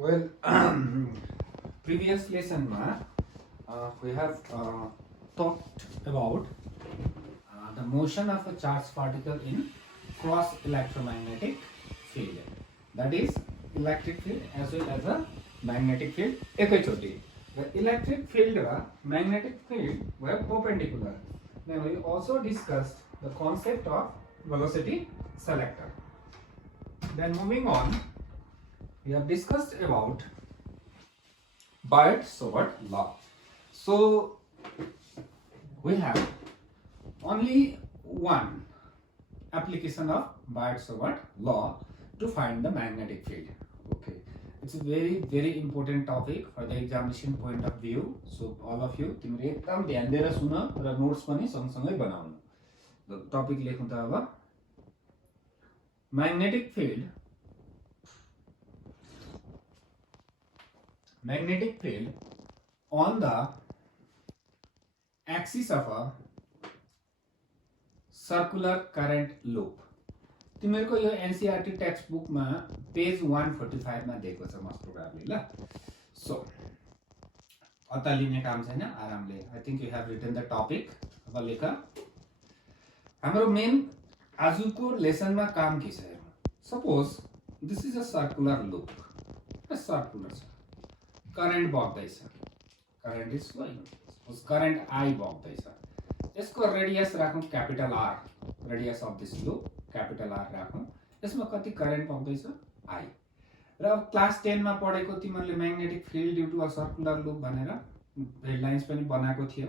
Well, previous lesson we have talked about the motion of a charged particle in cross electromagnetic field. That is electric field as well as a magnetic field. एकैचोटि the electric field र magnetic field were perpendicular. Then we also discussed the concept of velocity selector. Then moving on, we have discussed about Biot-Savart law. So we have only one application of Biot-Savart law to find the magnetic field. Okay, it's a very important topic for the examination point of view. So all of you तिमीले एकदम ध्यान दिएर सुन र notes पनि सँगसँगै बनाउनु. Topic लेख्नु त अब magnetic field on the axis of a circular current loop. तिमीहरुको यो एनसीईआरटी टेक्स्ट बुक मा पेज 145 मा दिएको छ मस्ट प्रोग्रामले ल. सो अतालिने काम छैन, आरामले. I think you have written the topic. अब लेख. हाम्रो मेन आजको लेसन मा काम के छ हेर्नु. Suppose this is a circular loop. Circular छ. करंट बग्दैछ. Current is flowing. Suppose current I बग्दैछ. यसको रेडियस राखौं capital R. Radius of this loop capital R राखौं. यसमा कति करंट बग्दैछ? आई. र अब क्लास 10 मा पढेको तिमीहरुले magnetic field due to a circular loop भनेर हेडलाइन्स पनि बनाएको थियौ.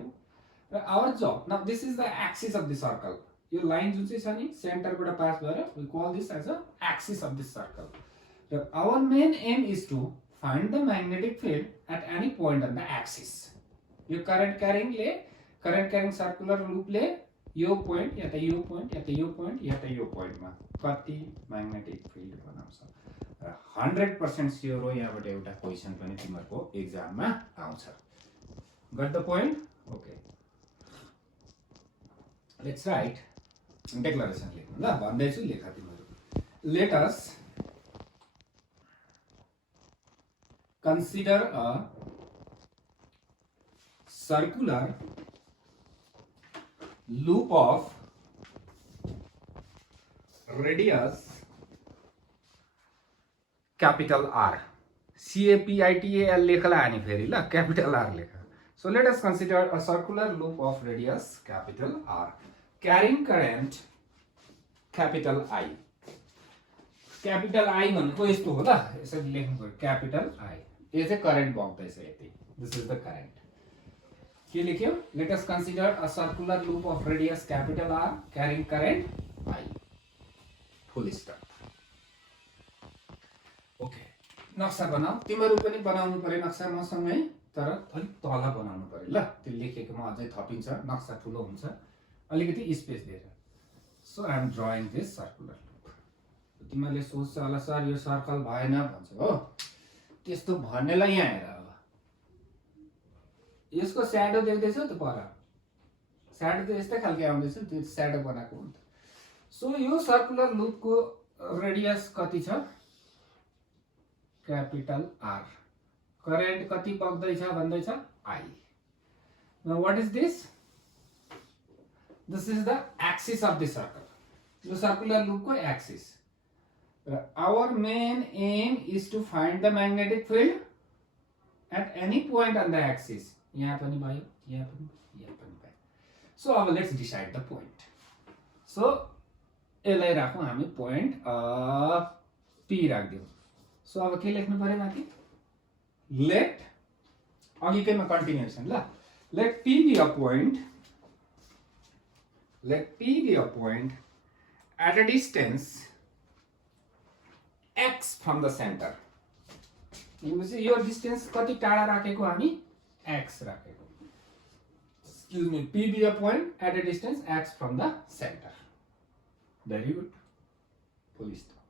र our job now this is the axis of the circle. यो लाइन जुन चाहिँ छ नि सेन्टरबाट पास भएर we call this as a axis of this circle. र our main aim is to find the magnetic field at any point on the axis. यो current carrying circular लूपले यो पोइन्ट या त यो पोइन्ट या त यो पोइन्ट या त यो पोइन्टमा कति म्याग्नेटिक फिल्ड बनाउँछ. र 100% स्योर हो यहाँबाट एउटा क्वेशन पनि तिमीहरुको एक्जाममा आउँछ. Got the point? Okay, let's write declaration लेख्नु ल. भन्दैछु लेख तिमीहरु. Let us consider a circular loop of radius capital R. CAPITAL लेखला अनि फेरि ल capital R लेख. So let us consider a circular loop of radius capital R carrying current capital I. capital I भनेको यस्तो हो ल. यसरी लेख्नु पर्यो capital I. यो चाहिँ करंट बग्दैछ यति. This is the current. के लेख्यो? Let us consider a circular loop of radius capital R carrying current I. Full stop. Okay, नक्सा बनाऊ. तिमीहरु पनि बनाउनु पर्यो नक्सा मसँगै, तर अलिक तल बनाउनु पर्यो ल. त्यो लेखेकोमा अझै थपिन्छ, नक्सा ठुलो हुन्छ. अलिकति स्पेस दिएर. So I am drawing this circular loop. तिमीले सोच्छ होला सर यो सर्कल भएन भन्छ हो. त्यस्तो भन्नेलाई यहाँ हेर. अब यसको स्याडो देख्दैछौ त पर. स्याडो त यस्तै खालके आउँदैछ. त्यो स्याडो बनाएको हो नि त. सो यो सर्कुलर लूपको रेडियस कति छ? Capital R. करेन्ट कति बग्दैछ भन्दैछ? I. Now what is this? This is the axis of the circle. यो सर्कुलर लूपको एक्सिस. Our main aim is to find the magnetic field at any point on the axis. यहाँ पनि भयो, यहाँ पनि भयो. So अब let's decide the point. So यसलाई राखौं हामी point P राख्दियौ. So अब के लेख्नु पर्यो माथि? Let अघिकैमा कन्टिन्युएसन ल. Let P be a point. Let P be a point at a distance x from the center. यो डिस्टेन्स कति टाढा राखेको हामी? x राखेको. Excuse me, P be a point at a distance x from the center. Very good. Full stop.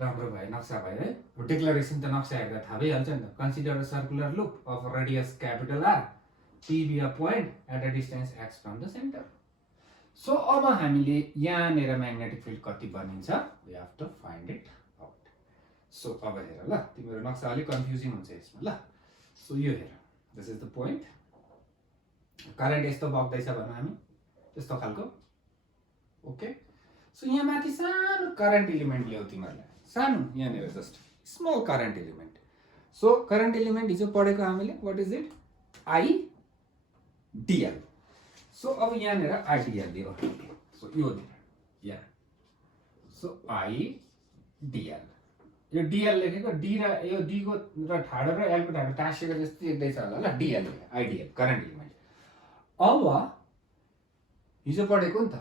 राम्रो भयो, नक्सा भयो है. डिक्लेरेसन त नक्सा हेर्दा थाहा भइहाल्छ नि त. Consider a circular loop of radius capital R. P be a point at a distance x from the center. So अब हामीले यहाँनिर म्याग्नेटिक फिल्ड कति बनिन्छ? We have to find it out. So अब हेर ल, तिम्रो नक्सा अलिक कन्फ्युजिङ हुन्छ यसमा ल। सो यो हेर, this is the point. Current यस्तो बग्दैछ भनौँ हामी, त्यस्तो खालको। ओके, सो यहाँ माथि सानो करेन्ट एलिमेन्ट ल्याऊ तिमीहरूलाई, सानो यहाँनिर just small current element. So current element हिजो पढेको हामीले, वाट इज इट, आइडिएल। सो अब यहाँनिर आइडिएल दियो, सो यो दियो यहाँ, सो आइडिएल, यो डिएल लेखेको, डी र यो डी को र ठाडो र एल को ठाडो टाँसेको जस्तो देख्दैछ होला ल, डिएल आइडिएल करेन्ट एलिमेन्ट। अब हिजो पढेको नि त,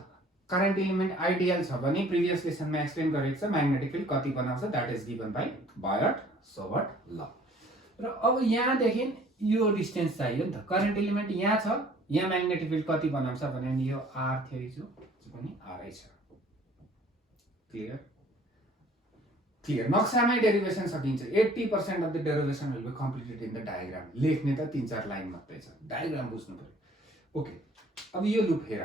करेन्ट एलिमेन्ट आइडियल छ भने प्रिभियस लेसनमा एक्सप्लेन गरेको छ म्याग्नेटिक फिल्ड कति बनाउँछ, द्याट इज गिभन बाइ बायट-सावर्ट ल। र अब यहाँदेखि यो डिस्टेन्स चाहियो नि त, करेन्ट एलिमेन्ट यहाँ छ, यहाँ म्याग्नेटिक फिल्ड कति बनाउँछ भने यो आर थियो हिजो, पनि आरै छ। Clear, clear. नक्सामै डेरिभेसन सकिन्छ, 80% of the derivation will be completed in the diagram. लेख्ने त 3-4 लाइन मात्रै छ, डायग्राम बुझ्नु पर्यो। ओके, अब यो लुप हेर।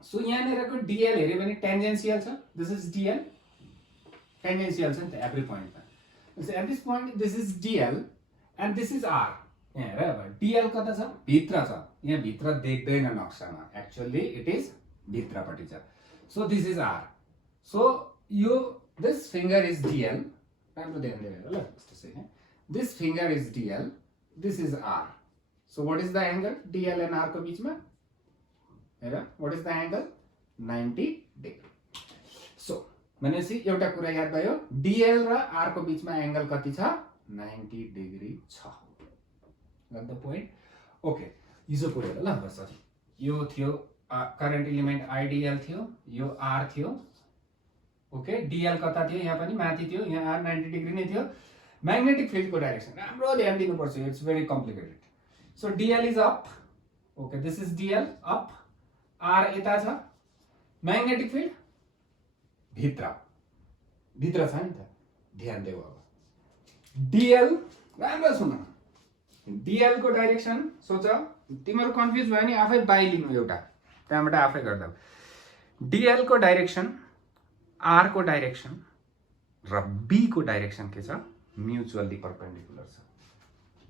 सो यहाँनिरको डिएल हेऱ्यो भने टेन्जेन्सियल छ, दिस इज डिएल, टेन्जेन्सियल छ नि त एभ्री पोइन्टमा। So at this point this is DL and this is R. यहाँ हेर, अब डिएल कता छ, भित्र छ, यहाँ भित्र देख्दैन नक्सामा, एक्चुअली इट इज भित्रपट्टि छ। So this is R. So यो दिस फिंगर इज डिएल, राम्रो ध्यान दिएर ल, this finger is DL, this is R. So what is the angle DL and R को बीचमा, हेर what is the angle, 90 degree. So भनेपछि एउटा कुरा याद भयो, डिएल र आर को बीचमा एंगल कति छ, 90 डिग्री छ। Got the point. ओके, हिजो पुऱ्याएर ल, बस यो थियो करेन्ट एलिमेन्ट आइडियल थियो, यो आर थियो। ओके, डिएल कता थियो, यहाँ पनि माथि थियो, यहाँ आर 90 डिग्री नै थियो। म्याग्नेटिक फिल्डको डाइरेक्सन राम्रो ध्यान दिनुपर्छ, it's very complicated. So DL is up, okay this is DL up, R यता छ, म्याग्नेटिक फिल्ड भित्र भित्र छ नि त, ध्यान देऊ। अब डिएल राम्रो सुन, डिएल को डाइरेक्सन सोच, तिमीहरू कन्फ्युज भयो नि आफै बाइ लिनु एउटा, त्यहाँबाट आफै गर्दा। डिएल को डाइरेक्सन, आर को डाइरेक्सन र बी को डाइरेक्सन के छ, म्युचुअली परपेन्डिकुलर छ।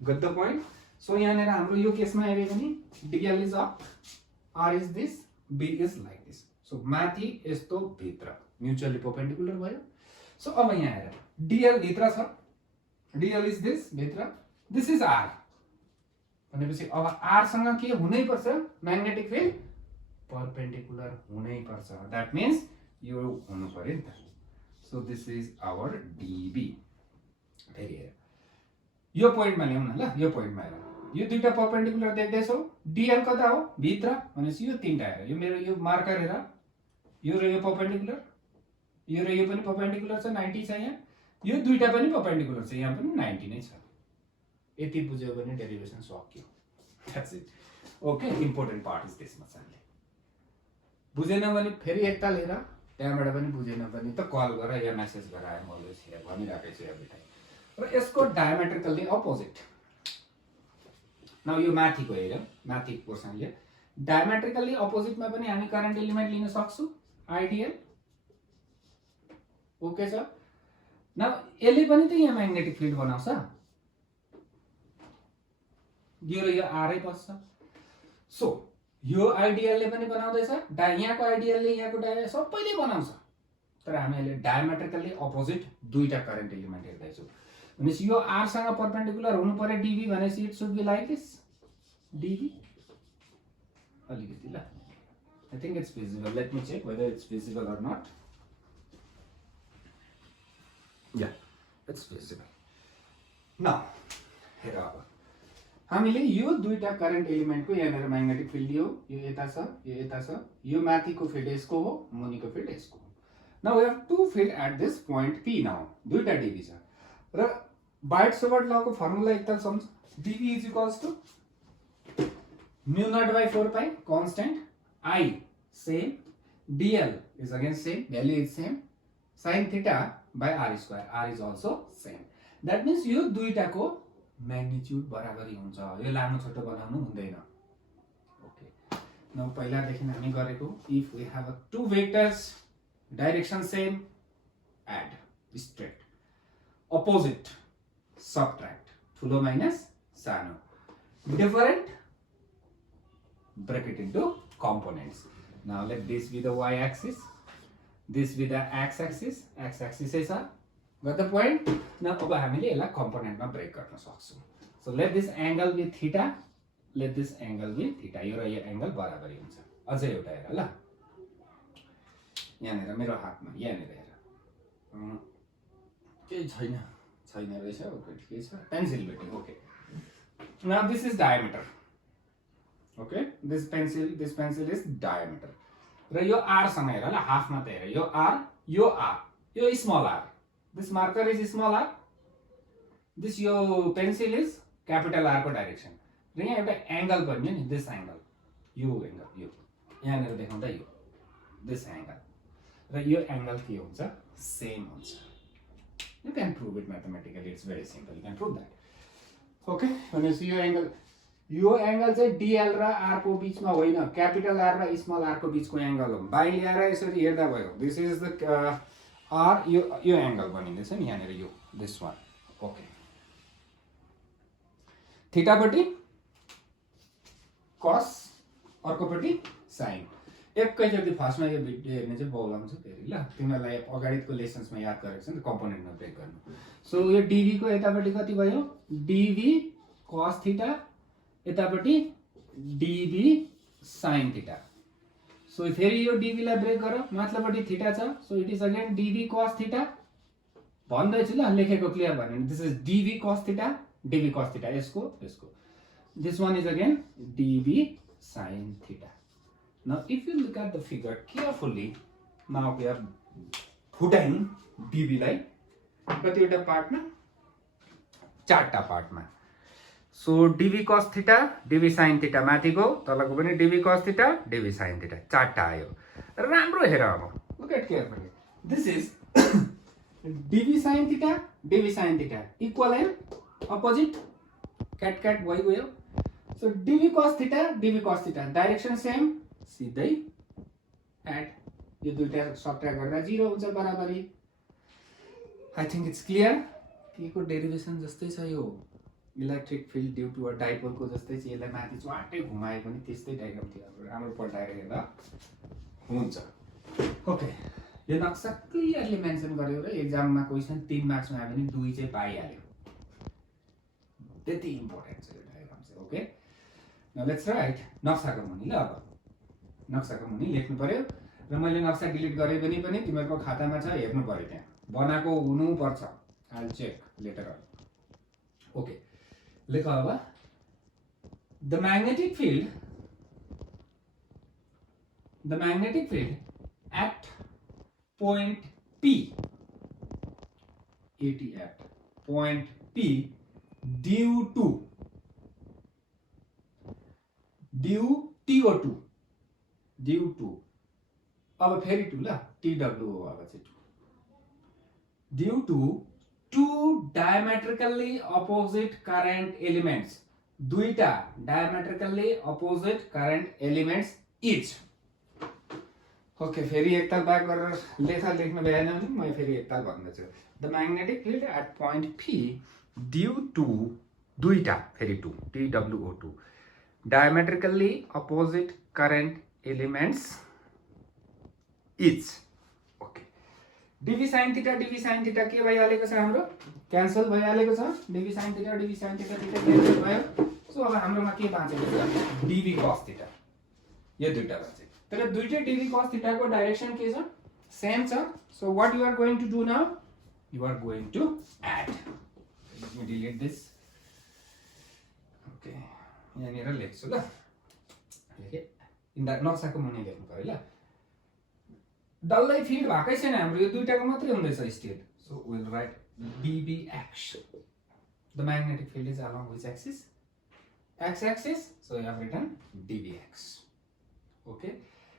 Got the point. सो यहाँनिर हाम्रो यो केसमा हेऱ्यो भने DL is up, R is this, B is like this. So माथि यस्तो भित्र म्युचुअली परपेन्डिकुलर भयो। सो अब यहाँ हेर, डिएल भित्र छ, डिएल इज दिस भित्र, दिस इज आर भनेपछि अब आर सँग के हुनै पर्छ, म्याग्नेटिक फिल्ड परपेन्डिकुलर हुनै पर्छ, दैट मीन्स यो हुनु पर्यो नि त। So this is our DB. फेरि हेर, यो पोइन्टमा ल्याउँ न ल, यो पोइन्टमा हेर, यो दुईटा परपेन्डिकुलर देख्दैछौ, डिएल कता हो, भित्र भनेपछि यो तीनटा हेर, यो मेरो यो मार्कर हेर, यो र यो परपेन्डिकुलर, यो र यो पनि परपेन्डिकुलर छ, 90 छ यहाँ, यो दुईटा पनि परपेन्डिकुलर छ, यहाँ पनि 90 नै छ। यति बुझ्यो भने डेरिभेसन सक्यो, that's it. Okay, important part is this मचाले। बुझेन भने फेरि एकताल हेर, त्यहाँबाट पनि बुझेन भने त कल गर या मेसेज गर, आए मैले सेयर भनिरहेको छु एभ्री टाइम। र यसको डायमेट्रिकल्ली अपोजिट, नाउ यो माथिको हेर, माथि पोर्सनले डायमेट्रिकल्ली अपोजिटमा पनि हामी करेन्ट एलिमेन्ट लिन सक्छौँ, आइडियल। ओके छ। नाउ यसले पनि त यहाँ म्याग्नेटिक फिल्ड बनाउँछ, यो र यो आरै बस्छ। सो यो आइडियलले पनि बनाउँदैछ, यहाँको आइडियलले यहाँको सबैले बनाउँछ, तर हामीले डायमेट्रिकल्ली अपोजिट दुईटा करेन्ट एलिमेन्ट हेर्दैछौँ। भनेपछि यो आर सँग परपेन्डिकुलर हुनु पर्यो डीबी, भनेपछि it should be like this DB. अलिकति ल, I think it's visible, let me check whether it's visible or not. Yeah it's visible. Now हेर, अब हामीले यो दुईटा करेन्ट एलिमेन्टको यहाँनिर म्याग्नेटिक फिल्ड लियो, यो यता छ, यो यता छ, यो माथिको फिल्ड यसको हो, मुनिको फिल्ड यसको हो। Now we have two field at this point P. Now दुईटा डीबी छ र बायट-सावर्ट लको फर्मुला एकताल सम्झ, DB is equals to mu naught by 4 pi constant, I same, DL is again same, value is same, sin theta by R square, R is also same. That means यो दुईटाको magnitude बराबरी हुन्छ, यो लामो छोटो बनाउनु हुँदैन। ओके, नौ पहिलादेखि हामी गरेको, if we have two vectors direction same, add straight, opposite subtract, ठुलो माइनस सानो, different break it into components. Now let this be the y axis, this be the x axis. X axis is a got the point. Now अब हामीले यसलाई component मा break गर्न सक्छौं. So let this angle be theta, let this angle be theta. यो र यो angle बराबरी हुन्छ. अझै एउटा हेर ल, यहाँ हेर मेरो हातमा, यहाँ हेर केही छैन रहेछ, ओके ठिकै छ, pencil betting. Okay, now this is diameter. Okay, this pencil is diameter. र यो r सँग हेर ल, हाफ मा त हेर, यो r, यो small r. This marker is small r. This यो pencil is capital R को डाइरेक्सन. र यहाँ एउटा एंगल पनि नि, this angle, यो एंगल, यो यहाँ हेरेर देखाउँदा यो this angle. र यो एंगल के हुन्छ? सेम हुन्छ. You can prove it mathematically. It's very simple. You can prove that. Okay, भनेपछि यो एंगल चाहिँ डीएल र आर को बीचमा होइन, क्यापिटल आर र स्मल आर को बीचको एंगल हो. बाइ ल्याएर यसरी हेर्दा भयो. दिस इज द आर, यो एंगल बनिँदैछ नि यहाँ यो, दिस वान. ओके, थीटापट्टि कस, अर्कोपट्टि साइन. एकैचोटि फर्स्टमा यो भिडियो हेर्ने चाहिँ बौलाउँछ फेरि ल. तिमीहरूलाई अगाडिको लेसन्समा याद गरेको छ नि, कम्पोनेन्टमा ब्रेक गर्नु. सो यो डीवी को यतापट्टि कति भयो? डीवी कस थीटा, यतापट्टि डीवी साइन थीटा. सो फेरि यो डीवी लाई ब्रेक गर, माथिल्लोपट्टि थीटा छ. So it is again dv cos theta. भन्दैछु ल, लेखेको क्लियर भन्यो भने this is dv cos theta, dv cos theta, यसको. This one is again dv sine theta. Now if you look at the figure carefully, now we are putting dv लाई कतिवटा पार्टमा? चारटा पार्टमा. So dv cos theta, dv sin theta माथिको, तलको पनि dv cos theta, dv sin theta, चारटा आयो. राम्रो हेर अब, look at carefully. This is dv sin theta, dv sin theta equal and opposite, cat भइ गयो. So dv cos theta, dv cos theta, direction same, सिधै एड. यो दुईटा सबट्र्याक्ट गर्दा 0 हुन्छ बराबरी. I think it's clear. के को डेरिभेसन जस्तै छ यो, electric field due to a dipole को जस्तै छ. यसलाई माथि च्वाटै घुमाए पनि त्यस्तै डायग्राम थियो. राम्रो पल्टाएर हेर्दा हुन्छ. ओके, यो नक्सा क्लियरली मेन्सन गर्यो र एक्जाममा क्वेशन 3 मार्क्समा आयो भने 2 चाहिँ पाइहाल्यो. त्यति इम्पोर्टेन्ट छ यो डायग्राम चाहिँ. Okay, now let's write. नक्साको मुनि ल, अब नक्साको मुनि लेख्नु पर्यो. र मैले नक्सा डिलिट गरे पनि तिमीहरुको खातामा छ, हेर्नु पर्यो, त्यहाँ बनाएको हुनु पर्छ. I'll check later on. Okay, लेख अब. The magnetic field at point P, at point P due to TO2, due to, अब फेरि 2 ल, TW हो अब चाहिँ 2, due to two diametrically opposite current elements, दुईटा diametrically opposite current elements each. Okay, फेरि एकताल ब्याक गरेर लेख्न भएन भने म फेरि एकताल भन्दैछु. The magnetic field at point P due to दुईटा, फेरि 2, TWO2, diametrically opposite current elements each. Okay, dv sin theta के भइहालेको छ हाम्रो? क्यान्सल भइहालेको छ. dv sin theta क्यान्सल भयो. सो अब हाम्रोमा के बाँचेको छ? dv cos theta. यो दुईटा बाँचे. तर दुईटै dv cos theta को डाइरेक्सन के छ? सेम छ. So what you are going to do now? You are going to add. Let me delete this. Okay, यहाँनिर लेख्छु ल. लेखे नक्साको मुनि लेख्नु पर्यो ल. डल्लै फिल्ड भएकै छैन हाम्रो, यो दुईटाको मात्रै हुँदैछ still. So will write dbx. The magnetic field is along which axis? x axis. So you have written dbx. Okay,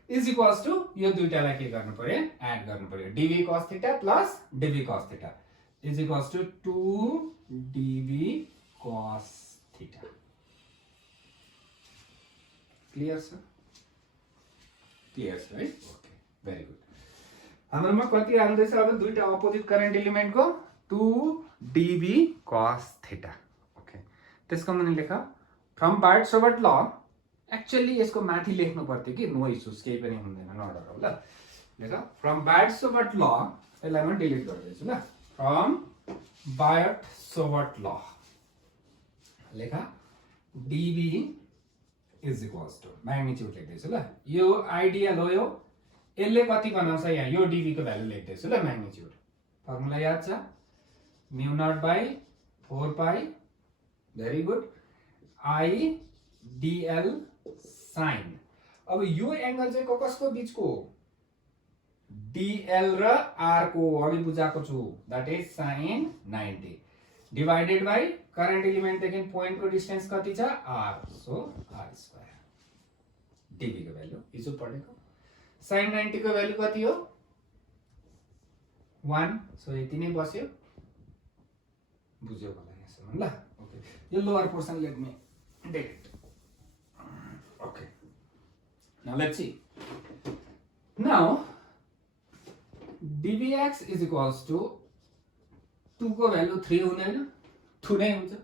is equals to यो दुईटालाई के गर्नु पर्यो? एड गर्नु पर्यो. dv cos theta plus dv cos थीटा is equals to 2dv cos theta. Clear छ? Clear छ है? Okay, very good. हाम्रोमा कति आउँदैछ अब? दुईटा अपोजिट करेन्ट एलिमेन्टको 2dB cos थीटा. ओके, त्यसको मुनि लेख फ्रम बार्ड-सोबर्ट ल. एक्चुअली यसको माथि लेख्नु पर्थ्यो कि नो इश्यूज, केही पनि हुँदैन, नडर हो. ल लेख फ्रम बार्ड-सोबर्ट ल. यसलाई म डिलिट गर्दैछु. ल फ्रम बार्ड-सोबर्ट ल लेख dB is equals to magnitude लेख्दैछु. ल यो आइडियल हो. यो यसले कति बनाउँछ यहाँ, यो dB को भ्यालु लेख्दैछु. ल म्याग्निट्युड फर्मुला याद छ, mu naught by 4 pi, very good, I dl sine. अब यो एंगल चाहिँ कसको बीचको हो, dl र r को अघि बुझाएको छु, that is sin 90 divided by current element देखि पोइन्ट को डिस्टेंस कति छ r, so r square. dB को भ्यालु हिजो पढेको. sin 90 को भ्यालु कति हो 1, सो यति नै बस्यो. बुझ्यो होला यहाँसम्म. ल ओके, यो lower portion late me delete. Okay, now let's see. Now dBx is equals to 2 को भ्यालु 3 हुँदैन, 2 नै हुन्छ.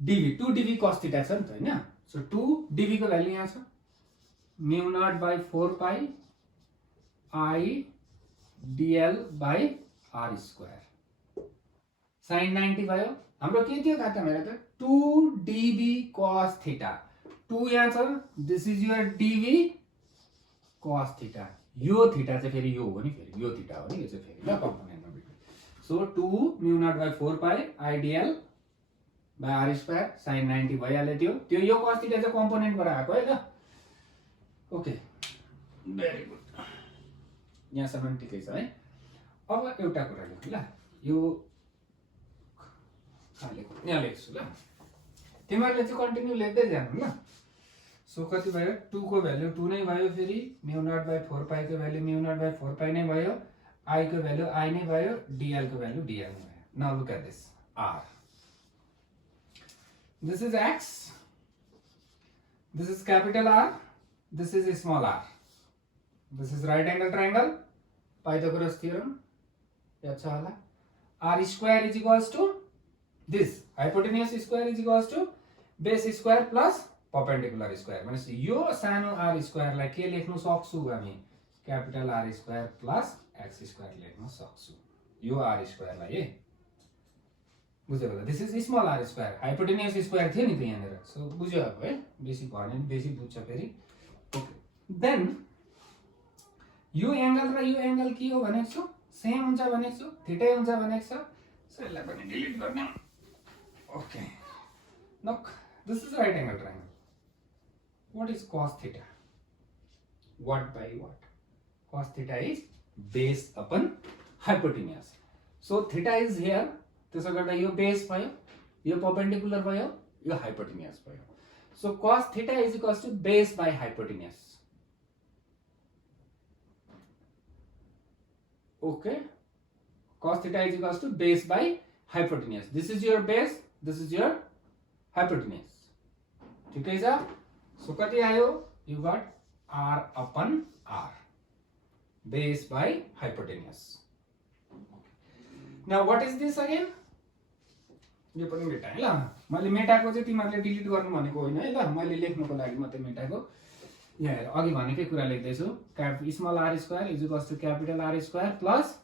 dB 2dB cos थीटा छ नि त हैन. सो 2dB को भ्यालु यहाँ छ, mu naught by 4 pi I dl by r square. sin 90 भयो. हाम्रो के थियो खाता मेरो त 2dB cos थीटा. 2 यहाँ छ, this is your dB cos theta. यो थीटा चाहिँ फेरि यो हो नि, फेरि यो थीटा हो नि, यो चाहिँ फेरि ल कम्पोनेन्टमा बिट्यो. So 2 mu naught by 4 pi I dl by r square sin 90 भइहाल्यो. त्यो यो cos थीटा चाहिँ कम्पोनेन्टबाट आएको है. ल ओके, भेरी गुड, यहाँसम्म ठिकै छ है. अब एउटा कुरा लेख. ल यो यहाँ लेख्छु. ल तिमीहरूले चाहिँ कन्टिन्यू लेख्दै जानु. ल सो कति भयो, 2 को भ्यालु 2 नै भयो, फेरि म्यु नट बाई 4 पाई को भ्यालु म्यु नट बाई 4 पाई नै भयो, आई को भ्यालु आई नै भयो, dl को भ्यालु dl नै भयो. Now look at this r. This is x, this is capital R, this is small r. This is right angle triangle, Pythagoras theorem. याद छ होला. r square is equals to this, hypotenuse square is equals to base square plus perpendicular square. भनेपछि यो सानो r square लाई के लेख्न सक्छु हामी, capital R square plus x square लेख्न सक्छु. यो r square लाई है, बुझ्यो होला. This is small r square, hypotenuse square थियो नि त यहाँनिर. सो बुझ्यो अब है, बेसी भने बेसी बुझ्छ फेरि. ओके, देन यो एंगल र यो एंगल के हो भनेको छु, सेम हुन्छ भनेको छु, थीटा हुन्छ भनेको छ. सो यसलाई पनि डिलिट गर्ने. Okay, look this is right angle triangle. What is cos theta, what by what? Cos theta is base upon hypotenuse. So theta is here, त्यसो गर्दा यो बेस भयो, यो परपेंडिकुलर भयो, यो हाइपोटेन्युस भयो. So cos theta is equals to base by hypotenuse. Okay, cos theta is equals to base by hypotenuse. This is your base, this is your hypotenuse. ठिकै छ. So कति आयो, you got r upon r, base by hypotenuse. Now what is this again? यो पनि मेटाएँ ल. मैले मेटाएको चाहिँ तिमीहरूले डिलिट गर्नु भनेको होइन है. ल मैले लेख्नुको लागि मात्रै मेटाएको. यहाँ हेर, अघि भनेकै कुरा लेख्दैछु. Small r square is equals to capital R square plus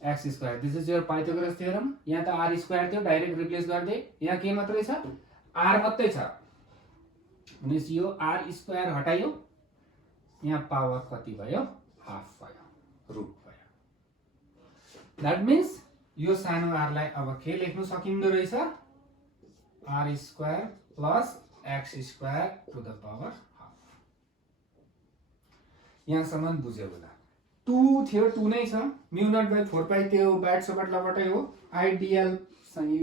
x square. This is your Pythagoras theorem. यहाँ त r स्क्वायर थियो, डाइरेक्ट रिप्लेस गर्दै. यहाँ के मात्रै छ, r मात्रै छ. भनेपछि यो r स्क्वायर हटायो, यहाँ पावर कति भयो, हाफ भयो, रुट भयो. दैट मीन्स यो सानो r लाई अब के लेख्नु सकिँदो रहेछ, r square plus x square to the power half. यहाँसम्म बुझ्यो होला. 2 थियो, 2 नै छ. म्यु नट बाई 4 पाई त्यो बाइट सोबाट लबाटै हो. आइडियल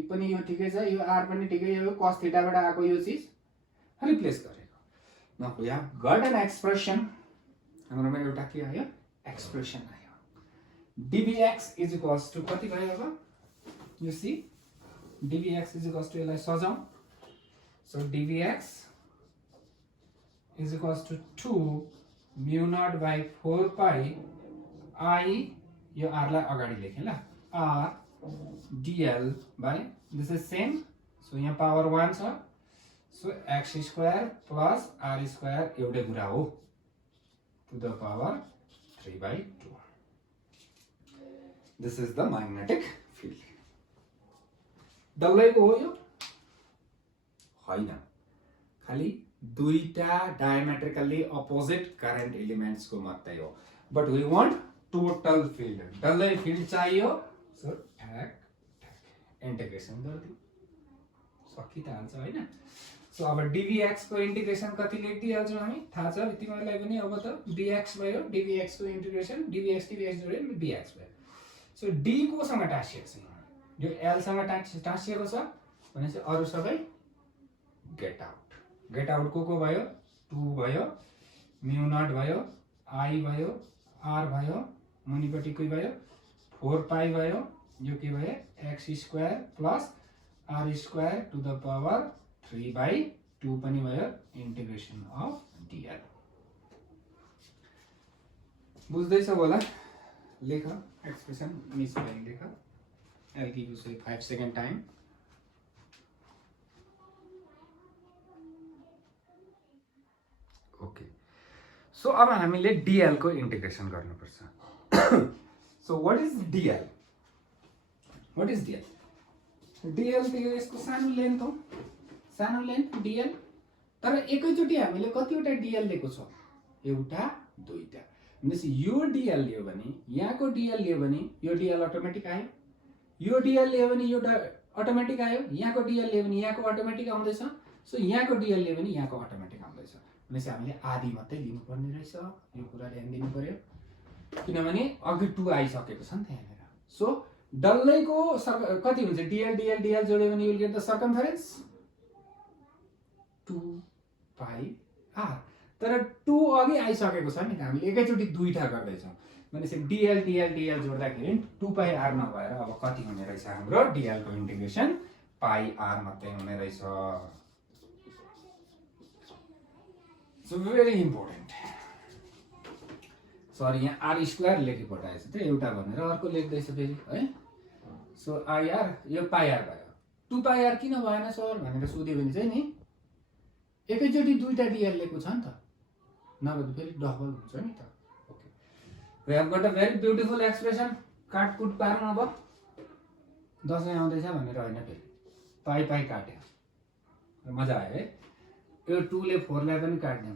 पनि यो ठिकै छ, यो r पनि ठिकै हो. cos थीटाबाट आएको यो चीज रिप्लेस गरेको. Now we have got an expression. हाम्रोमा एउटा के आयो, एक्सप्रेसन आयो. dBx इज इक्वल्स टु कति भयो अब, you see dBx is equals to, यसलाई सजाउँ. So dBx is equals to 2 mu naught by 4 pi I, यो r लाई अगाडि लेखेँ ल, r dl by this is same, so यहाँ power 1 छ, so x square plus r square एउटै कुरा हो to the power 3/2. This is the magnetic field. डल्लैको हो यो हैन, खाली दुईटा डायमेट्रिकली अपोजिट करेन्ट एलिमेन्ट्स को मात्रै हो, but we want total field, डल्लै फिल्ड चाहियो, सो ठ्याक ठ्याक इन्टिग्रेसन गर्दियौ, सकि त हाल्छ हैन। सो अब dvx को इन्टिग्रेसन कति लेखिदिहाल्छौँ हामी, थाहा छ तिमीहरूलाई पनि। अब त dx भयो, dvx को इन्टिग्रेसन dvx जोड्यो नि dx भयो। सो d कोसँग टाँसिएको छ, यो l सँग टाँसिएको छ भनेपछि अरु सबै गेट आउट। गेट आउट को भयो, 2 भयो, म्यु नट भयो, i भयो, r भयो, मुनिपटि के भयो 4 पाई भयो, यो के भयो x square plus r square to the power 3/2 पनि भयो, इन्टिग्रेसन अफ dl। बुझ्दैछ होला? लेख एक्सप्रेसन मिस भयो, लेख। I'll give you say 5 second time. Okay. So अब हामीले dl को इंटीग्रेशन गर्नुपर्छ। So what is dl? What is dl? dl त यसको सानो लेन्थ हो, सानो लेन्थ dl। तर एकैचोटी हामीले कतिवटा dl लिएको छ? एउटा, दुईटा। भनेपछि यो dl लियो भने, यहाँको dl लियो भने यो dl अटोमेटिक आयो, यो dl लियो भने यो अटोमेटिक आयो, यहाँको dl लियो भने यहाँको अटोमेटिक आउँदैछ, सो यहाँको dl लियो भने यहाँको अटोमेटिक आउँदैछ। भनेपछि हामीले आधी मात्रै लिनुपर्ने रहेछ, यो कुरा ध्यान दिनु पर्यो, किनभने अघि 2 आइसकेको छ नि त यहाँनिर। सो डल्लैको कति हुन्छ, dl dl dl जोड्यो भने you'll get the circumference 2 pi r। तर 2 अघि आइसकेको छ नि त, हामीले एकैचोटी दुईटा गर्दैछौँ भनेपछि dl dl dl जोड्दाखेरि 2 पाई r नभएर अब कति हुने रहेछ हाम्रो dl को इन्टिग्रेसन पाई r मात्रै हुने रहेछ। So very important. सरी यहाँ r स्क्वायर लेखि पठाएछ त, एउटा भनेर अर्को लेख्दैछ फेरि है। सो ir यो पाई r भयो, 2 पाई r किन भएन सर भनेर सोध्यो भने चाहिँ नि एकैचोटी दुईटा dl लेखेको छ नि त, नभए फेरि डबल हुन्छ नि त। We have got a very beautiful expression. काटकुट पार्नु अब, दसैँ आउँदैछ भनेर होइन, फेरि पाई पाई काट्यो, मजा आयो है। यो 2 ले 4 लाई पनि काट्दियौ,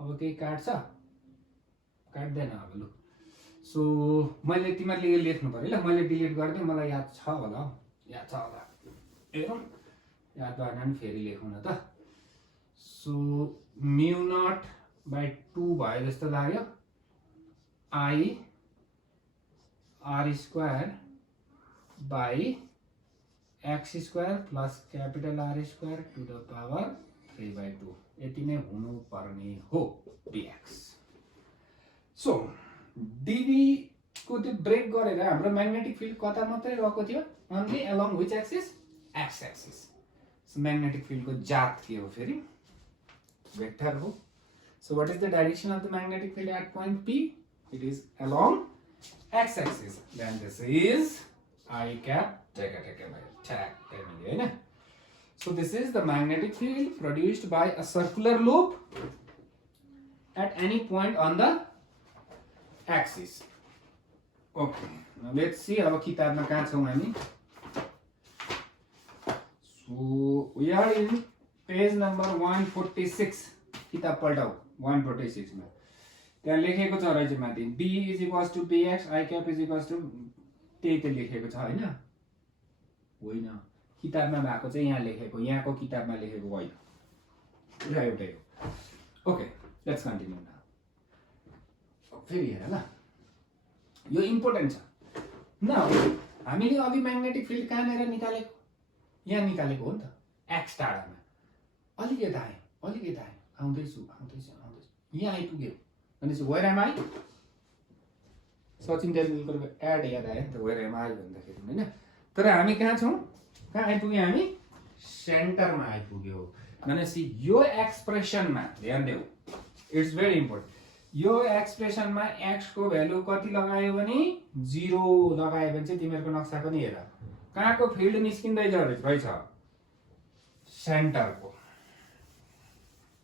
अब केही काट्छ काट्दैन अब लु। सो मैले तिमीहरूले यो लेख्नु पर्यो ल, मैले डिलिट गर्दै, मलाई याद छ होला हौ, याद छ होला, हेरौँ याद भएन भने फेरि लेखौँ न त। सो म्यु नट बाई 2 भयो जस्तो लाग्यो, I r square by x square plus capital R square to the power 3/2 यति नै हुनु पर्ने हो dx। सो dv को त्यो ब्रेक गरेर हाम्रो म्याग्नेटिक फिल्ड कता मात्रै रहेको थियो, only along which axis, x axis. So magnetic field को जात के हो फेरि, वेक्टर हो। So what is the direction of the magnetic field at point p? It is along x-axis. Then this is I cap take by tag family, right? So this is the magnetic field produced by a circular loop at any point on the axis. Okay. Now let's see अब किताबमा कहाँ छौं हामी। So we are in page number 146. किताब पल्टाऊ 146 मा। त्यहाँ लेखेको छ रहेछ माथि b is equals to bx, i cap is equals to, त्यही त लेखेको छ हैन? होइन, किताबमा भएको चाहिँ यहाँ लेखेको, यहाँको किताबमा लेखेको होइन, यो एउटै हो। Okay, let's continue now. फेरि हेर ल, यो इम्पोर्टेन्ट छ। नाउ हामीले अघि म्याग्नेटिक फिल्ड कहाँनिर निकालेको, यहाँ निकालेको हो नि त, x टाढामा। अलिकति आएँ आउँदैछु यहाँ आइपुग्यो भनेपछि वेयर एम आई, सचिन तेन्दुलकरको एड याद आयो नि त, वेयर एम आई भन्दाखेरि हैन। तर हामी कहाँ छौं, कहाँ आइपुग्यो हामी, सेन्टरमा आइपुग्यो भनेपछि यो एक्सप्रेसनमा ध्यान देऊ, इट्स भेरी इम्पोर्टेन्ट। यो एक्सप्रेसनमा x को भ्यालु कति लगायो भने 0 लगायो भने चाहिँ तिमीहरुको नक्सा पनि हेर कहाँको फिल्ड निस्किँदैछ रहेछ सेन्टरको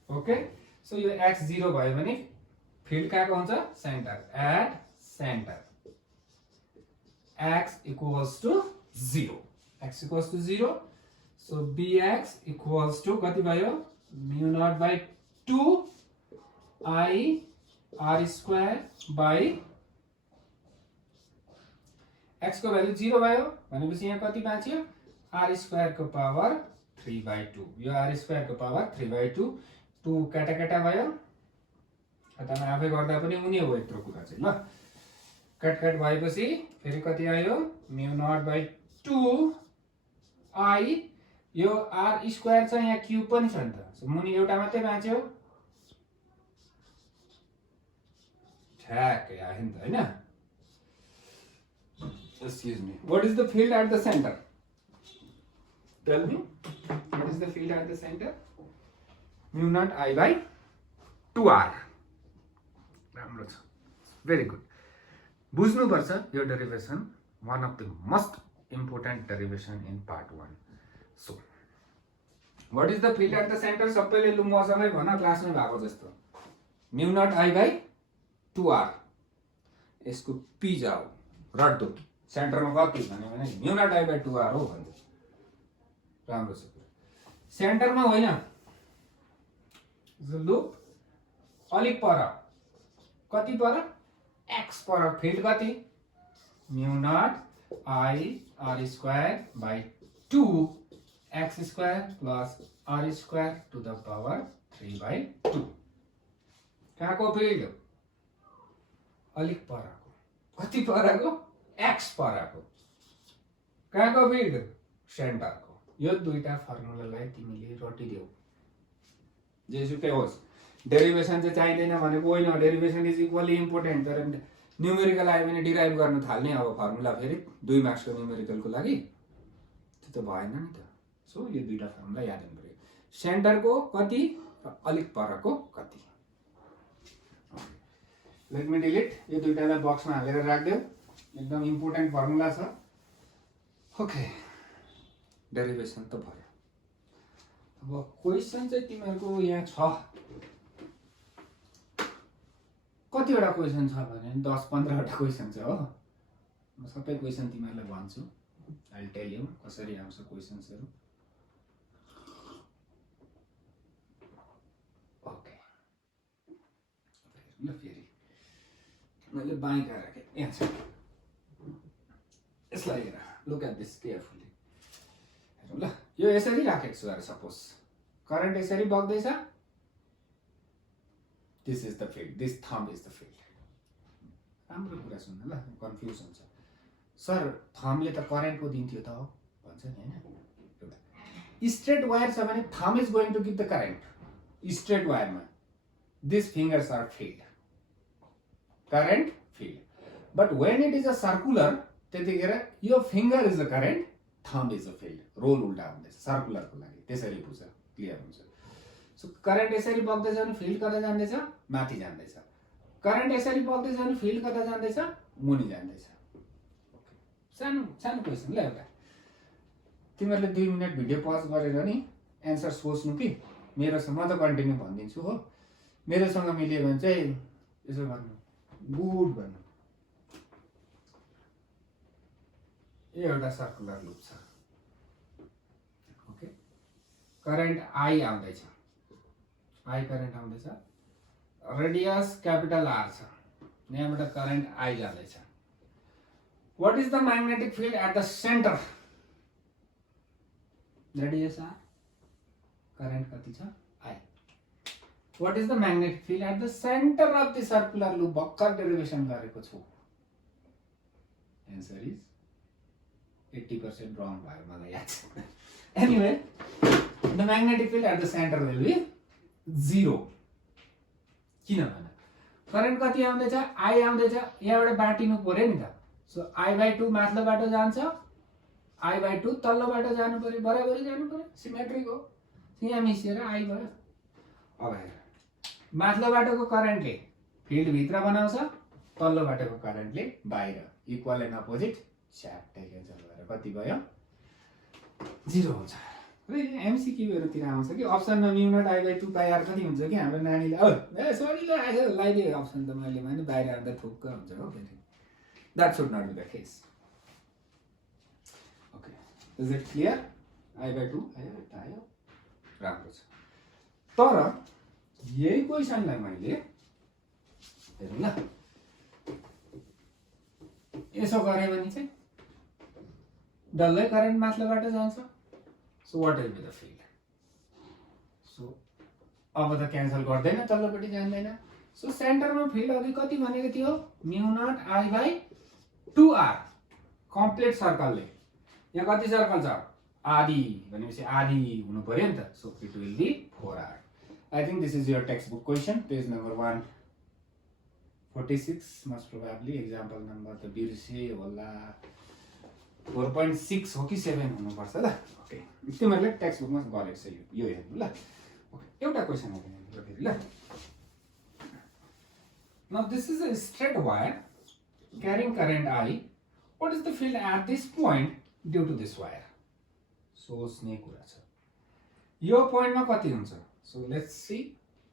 ओके सो यो x 0 भयो भने फिल्ड कहाँको हुन्छ centre at centre x equals to 0 x equals to 0 so bx equals to कति भयो mu naught by 2 I r square by x को भ्यालु 0 भयो भनेपछि यहाँ कति बाँच्यो r स्क्वायर को पावर 3/2 यो r स्क्वायर को पावर 3/2 2 काटा काटा भयो खातामा आफै गर्दा पनि हुने हो यत्रो कुरा चाहिँ ल कट कट भएपछि फेरि कति आयो म्यु नट बाइ 2 I यो r स्क्वायर चाहिँ यहाँ क्यूब पनि छ नि त सो मुनि एउटा मात्रै बाँच्यो ठ्याक्कै आयो नि त हैन Excuse me. What is the field at the center? Tell me. What is the field at the center? Mu naught I by 2r. राम्रो छ. Very good. बुझ्नु पर्छ यो derivation one of the most important derivation in part 1. So, what is the field at the center? सबैले लु मसँगै भन क्लासमै भएको जस्तो. Mu naught I by 2r. यसको p जाऊ रड्दो सेन्टरमा कति भने म्यु नट I by 2r हो भन्छ राम्रो छ सेन्टरमा होइन लुप अलिक पर कति पर x पर फिल्ड कति mu naught I r square by 2 x square plus r square to the power 3/2 कहाँको फिल्ड अलिक परको कति परको x परको कहाँको फिल्ड सेन्टरको यो दुईटा फर्मुलालाई तिमीले रटिदेऊ जेसुकै होस् डेरिभेसन चाहिँ चाहिँदैन भनेको होइन डेरिभेसन इज इक्वली इम्पोर्टेन्ट तर न्युमेरिकल आयो भने डिराइभ गर्न थाल्ने अब फर्मुला फेरि 2 मार्क्सको न्युमेरिकलको लागि त्यो त भएन नि त सो यो दुईटा फर्मुला याद गर्नु पर्यो सेन्टरको कति र अलिक परको कति लेट मी डिलिट यो दुईटालाई बक्समा हालेर राख्देऊ एकदम इम्पोर्टेन्ट फर्मुला छ ओके डेरिभेसन त भयो अब क्वेशन चाहिँ तिमीहरूको यहाँ छ कतिवटा क्वेशन छ भने 10-15 वटा क्वेशन छ हो म सबै क्वेशन तिमीहरूलाई भन्छु आई टेल यु कसरी आउँछ क्वेशन्सहरु ओके ल फेरि मैले बाँका राखेँ यहाँ छ यसलाई हेर लुक एट दिस केयरफुली हेरौँ ल यो यसरी राखेको छु अरे सपोज करेन्ट यसरी बग्दैछ this is the field this thumb is the field राम्रो कुरा सुन्न ल कन्फ्युज हुन्छ सर थम्बले त करेन्टको दिन्थ्यो त हो भन्छ नि हैन एउटा स्ट्रेट वायर छ भने thumb is going to give the current straight वायरमा this fingers are field current field but when it is a circular त्यतिखेर यो finger is a current thumb is a field role उल्टा हुँदैछ सर्कुलरको लागि त्यसरी बुझ क्लियर हुन्छ सो करेन्ट यसरी बग्दैछ भने फिल्ड कता जाँदैछ माथि जाँदैछ करेन्ट यसरी बग्दैछ भने फिल्ड कता जाँदैछ मुनि जाँदैछ सानो सानो क्वेशन ल एउटा तिमीहरूले 2 मिनेट भिडियो पज गरेर नि एन्सर सोच्नु कि मेरोसँग म त कन्टिन्यू भनिदिन्छु हो मेरोसँग मिल्यो भने चाहिँ यसो गर्नु गुड भन्नु यो एउटा सर्कुलर लुप छ ओके करेन्ट I आउँदैछ I करेन्ट आउँदैछ रेडियस क्यापिटल R छ यहाँबाट करेन्ट I जाँदैछ what is the magnetic field at the centre radius R current कति छ I what is the magnetic field at the centre of the circular loop भर्खर derivation गरेको छु answer is 80% wrong भयो मलाई याद छ anyway the magnetic field at the centre will be 0 किन भन करेन्ट कति आउँदैछ I आउँदैछ यहाँबाट बाटिनु पर्यो नि त सो I/2 माथिल्लो बाटो जान्छ I/2 तल्लो बाटो जानु पर्यो बराबरी जानु पर्यो सिमेट्रिक हो यहाँ मिसिएर I भयो अब हेर माथिल्लो बाटोको करेन्टले फिल्ड भित्र बनाउँछ तल्लो बाटोको करेन्टले बाहिर इक्वल एन्ड अपोजिट स्याट्टै क्यान्सल गरेर कति भयो 0 हुन्छ र एमसीक्यूहरुतिर आउँछ कि अप्सनमा म्यु नट आई बाइ 2 पाइ आर कति हुन्छ कि हाम्रो नानीले ए सरीले आयो लाइदिए अप्सन त मैले भने बाहिर आउँदा थुक्क हुन्छ हो फेरि that should not be the case okay is it clear I by 2 आयो राम्रो छ तर यही क्वेशनलाई मैले हेरौँ ल यसो गरे भने चाहिँ डल्लै करेन्ट माथिल्लोबाट जान्छ so what will be the field so अब त क्यान्सल गर्दैन तल्लोपट्टि जान्दैन सो सेन्टरमा फिल्ड अघि कति भनेको थियो mu naught I by 2r complete सर्कलले यहाँ कति सर्कल छ आधी भनेपछि आधी हुनु पर्यो नि त so it will be 4r I think this is your text book question page number 146 most probably example number त बिर्से होला 4.6 हो कि 7 हुनुपर्छ ल ओके तिमीहरुले टेक्स्ट बुकमा गरेको छ यो हेर्नु ल ओके एउटा क्वेशन हेर्नु फेरि ल now this is a straight wire carrying current I what is the field at this point due to this wire सोच्ने कुरा छ यो पोइन्टमा कति हुन्छ so let's see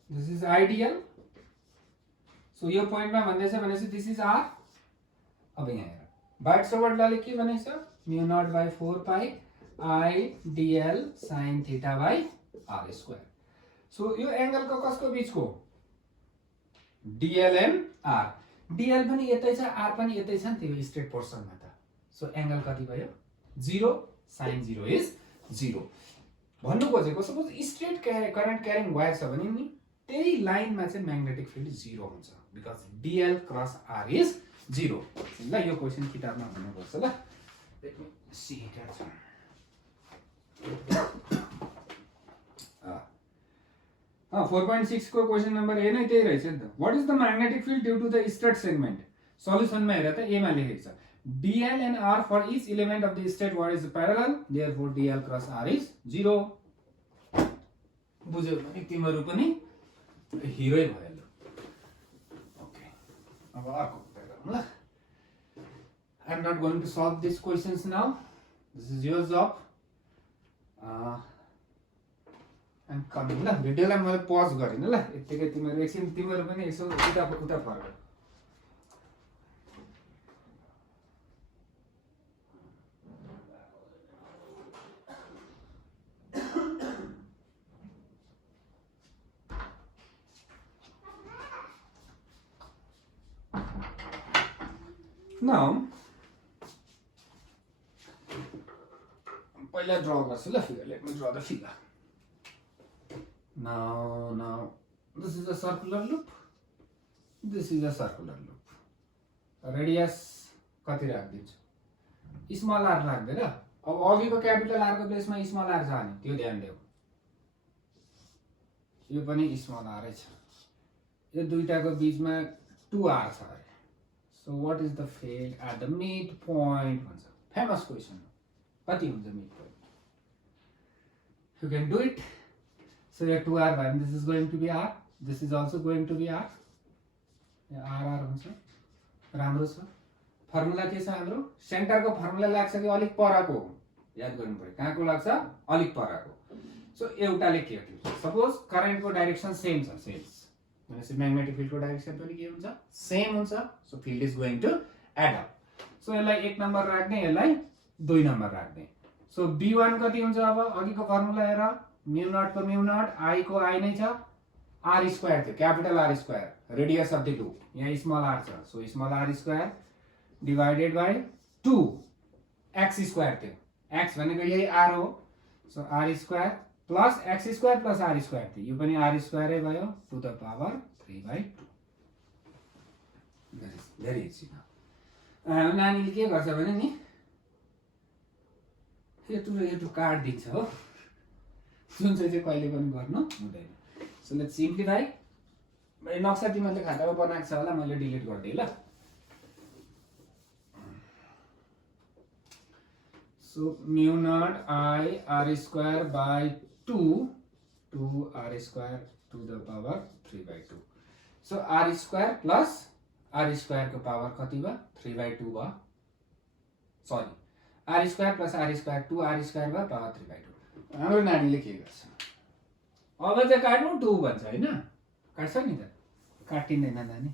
this is ideal so यो पोइन्टमा भन्दैछ भनेपछि दिस इज आर अब यहाँ हेर बाइट सोबर्ट लले के भनेछ म्यु not by 4 pi I DL sin theta by r square so यो एंगलको कसको बीचको डीएल एन्ड r डीएल पनि यतै छ r पनि यतै छ नि त्यो स्ट्रेट पोर्सनमा त सो एंगल कति भयो 0 sin 0 इज 0 भन्नु खोजेको suppose straight current carrying wire छ भने नि त्यही लाइनमा चाहिँ म्याग्नेटिक फिल्ड 0 हुन्छ because DL cross r is 0 ल यो क्वेशन किताबमा भन्नुपर्छ ल let me see it at 4.6 को क्वेशन नम्बर ए नै त्यही रहेछ नि त what is the magnetic field due to the straight segment सल्युसनमा हेर त ए मा लेखेको छ dl and r for each element of the straight wire is parallel therefore dl cross r is 0 बुझ्यौ भने तिमीहरु पनि हिरोै भयो ल ओके अब अर्को गरौँ ल I am not going to solve these questions now this is your job I'm coming ल भिडियोलाई मैले पज गरिन ल यतिकै तिमीहरु एकछिन तिमीहरु पनि यसो उता फर्क Now, पहिला ड्रा गर्छु ल figure let me draw the figure now this is a circular loop this is a circular loop radius कति राख्दिन्छु स्मल r राख्दै ल अब अघिको क्यापिटल r को प्लेसमा स्मल r छ नि त्यो ध्यान देऊ यो पनि स्मल r छ यो दुईटाको बीचमा 2r छ So what is the field at the midpoint? Famous question. Kati huncha midpoint? You can do it. So your 2r and this is going to be r. This is also going to be r. r huncha. राम्रो छ. Formula के छ हाम्रो? सेन्टरको formula लाग्छ कि अलिक परको? याद गर्नु पर्यो. कहाँको लाग्छ? अलिक परको. So एउटाले के हो? सपोज करेन्टको डाइरेक्सन सेम छ, सेम. भनेपछि म्याग्नेटिक फिल्डको डाइरेक्सन पनि के हुन्छ सेम हुन्छ so field is going to add up so यसलाई 1 नम्बर राख्ने यसलाई 2 नम्बर राख्ने सो b1 कति हुन्छ अब अघिको फर्मुला हेर म्यु नट को म्यु नट i को i नै छ r स्क्वायर थियो capital r square radius of the loop यहाँ स्मल r छ so small r square divided by 2 x square थियो x भनेको यही r हो so r square plus x square plus r square थियो यो पनि r square है भयो to the power 3/2 very easy नानीले के गर्छ भने नि यो कार्ड दिन्छ हो जुन चाहिँ कहिले पनि गर्नु हुँदैन सो लेट्स सिम्प्लिफाई नक्सा तिमीले खातामा बनाएको छ होला मैले डिलिट गर्दै ल सो म्यु naught i r square by 2 r square to the power 3/2 so r square plus r square को पावर कति भयो 3/2 भयो sorry R square plus R square 2r square भयो पावर 3/2 हाम्रो नानीले के गर्छ अब चाहिँ काट्नु 2 भन्छ हैन काट्छ नि त काटिँदैन नानी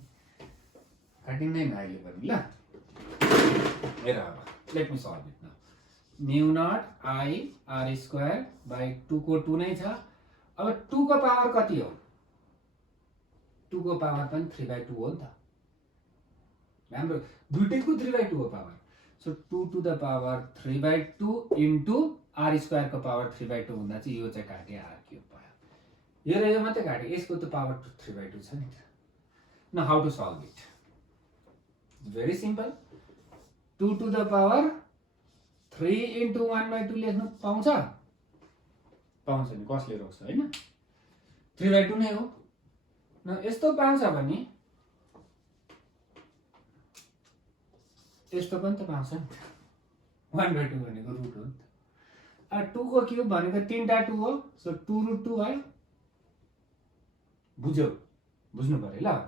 काटिँदैन अहिले पनि ल हेर अब let me solve it now mu naught I R square by 2 को 2 नै छ अब 2 को पावर कति हो 2 को पावर पनि 3/2 हो नि त हाम्रो दुईटैको 3/2 हो power so 2 to the power 3/2 into r square को पावर 3/2 हुँदा चाहिँ यो चाहिँ काटे r क्यूब भयो यो र यो मात्रै काटे यसको त पावर 3/2 छ नि त न how to solve it very simple 2 to the power 3 into 1/2 लेख्नु पाउँछ पाउँछ नि कसले रोक्छ हैन 3/2 नै हो न यस्तो पाउँछ भने यस्तो पनि त पाउँछ नि 1/2 भनेको रुट हो नि त 2 को क्यूब भनेको 3टा 2 हो सो 2√2 भयो बुझ्यौ बुझ्नु पर्यो ल अब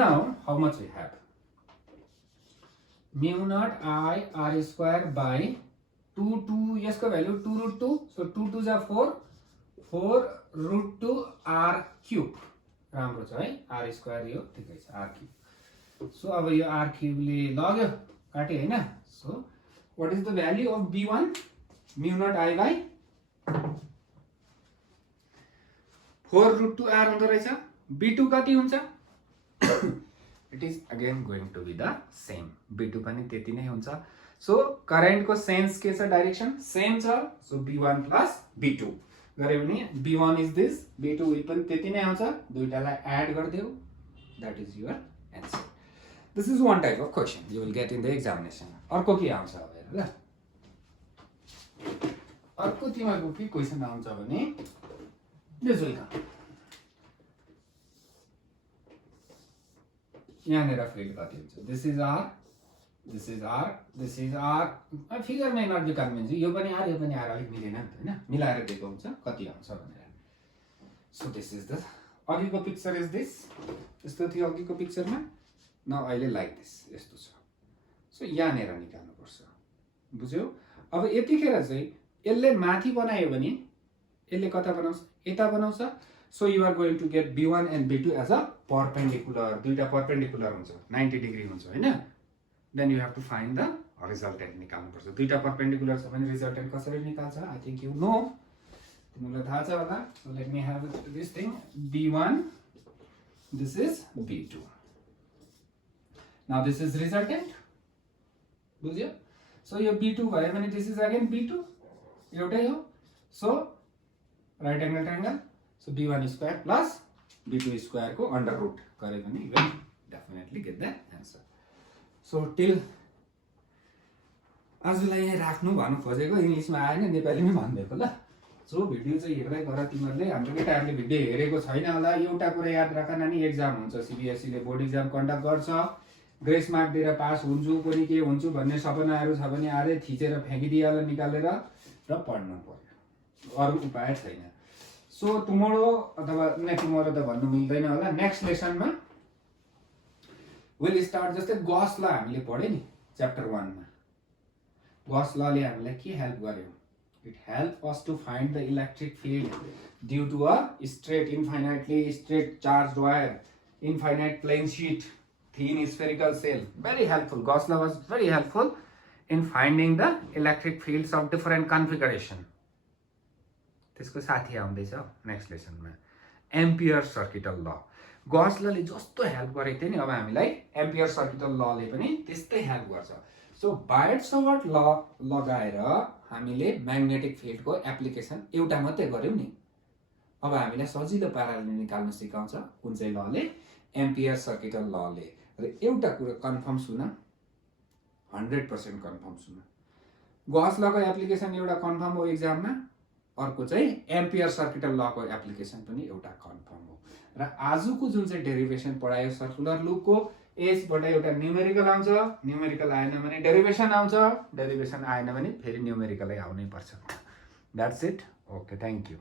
now how much we have mu naught I R square by 2 यसको भ्यालु 2√2 सो 2 2 जा 4 4√2 r क्यूब राम्रो छ है r स्क्वायर यो ठिकै छ r क्यूब सो अब यो r क्यूब ले लग्यो काटे हैन so what is the value of b1 म्यु नट i बाइ 4√2 r हुँदो रहेछ b2 कति हुन्छ it is again going to be the same b2 पनि त्यति नै हुन्छ सो करेन्ट को सेन्स के छ डाइरेक्सन सेम छ सो b1 प्लस b2 गरे भने b1 is this b2 will पनि त्यति नै आउँछ दुईटालाई एड गर्दियौ that is your answer this is one type of question you will get in the examination अर्को के आउँछ अब हेर ल अर्को तिमीहरुको के क्वेशन आउँछ भने दिस विल कम यहाँनेर फिल्ड कति हुन्छ this is r this is r figure may not be convincing यो पनि r यो पनि r अलिक मिलेन नि त हैन मिलाएर दिएको हुन्छ कति आउँछ भनेर सो दिस इज द अघिको पिक्चर इज दिस यस्तो थियो अघिको पिक्चरमा न अहिले लाइक दिस यस्तो छ सो यहाँनेर निकाल्नु पर्छ बुझ्यौ अब यतिखेर चाहिँ यसले माथि बनायो भने यसले कता बनाउँछ यता बनाउँछ so you are going to get b1 and b2 as a perpendicular दुईटा परपेन्डिकुलर हुन्छ 90 डिग्री हुन्छ हैन then you have to find the resultant निकाल्नु पर्छ दुईटा परपेन्डिकुलर छ भने रिजल्टेन्ट कसरी निकाल्छ आई थिंक यु नो तिमीलाई थाहा छ होला so let me have this thing b1 this is b2 now this is resultant बुझ्यो सो यो b2 भयो भने दिस इज अगेन b2 एउटै हो so right angle triangle so b1 square plus b2 square को अंडर रूट गरे भने you will definitely get the answer so till आजलाई यहाँ राख्नु भन्नु खोजेको इंग्लिशमा आएन नेपालीमै भन्दिएको ल जो भिडियो चाहिँ हेर्दै गर तिमीहरुले हाम्रो केटाहरुले भिडियो हेरेको छैन होला एउटा कुरा याद राख नानी एक्जाम हुन्छ सीबीएसई ले बोर्ड एक्जाम कन्डक्ट गर्छ ग्रेस मार्क दिएर पास हुन्छु कुनै के हुन्छु भन्ने सपनाहरु छ भने आरे थिचेर फ्याँकिदियाला निकालेर र पढ्नु पर्यो अरु उपाय छैन सो टुमोरो अथवा नेक्स्ट टुमोरो त भन्नु मिल्दैन होला नेक्स्ट लेसनमा विल स्टार्ट जस्तै गॉस ल हामीले पढ्यो नि च्याप्टर 1 मा गॉस ल ले हामीलाई के हेल्प गर्यो it help us to find the electric field due to a straight infinitely straight charge wire infinite plane sheet thin spherical cell very helpful gauss law was very helpful in finding the electric fields of different configuration त्यसको साथी आउँदैछ next लेसनमा ampere circuital ल Gauss लले जस्तो help गरेको थियो नि अब हामीलाई एम्पियर सर्किटल लले पनि त्यस्तै हेल्प गर्छ सो बायट-सवर्ट ल लगाएर हामीले म्याग्नेटिक फिल्डको एप्लिकेसन एउटा मात्रै गर्यौं नि अब हामीलाई सजिलो पाराले निकाल्न सिकाउँछ कुन चाहिँ लले एम्पियर सर्किटल लले र एउटा कुरा कन्फर्म सुन 100% कन्फर्म सुन गॉस लको एप्लिकेसन एउटा कन्फर्म हो एक्जाममा अर्को चाहिँ एम्पियर सर्किटल लको एप्लिकेसन पनि एउटा कन्फर्म हो र आजको जुन चाहिँ डेरिभेसन पढायो सर्कुलर लुपको एजबाट एउटा न्यूमेरिकल आउँछ न्यूमेरिकल आएन भने डेरिभेसन आउँछ डेरिभेसन आएन भने फेरि न्यूमेरिकलै आउनै पर्छ that's it okay thank you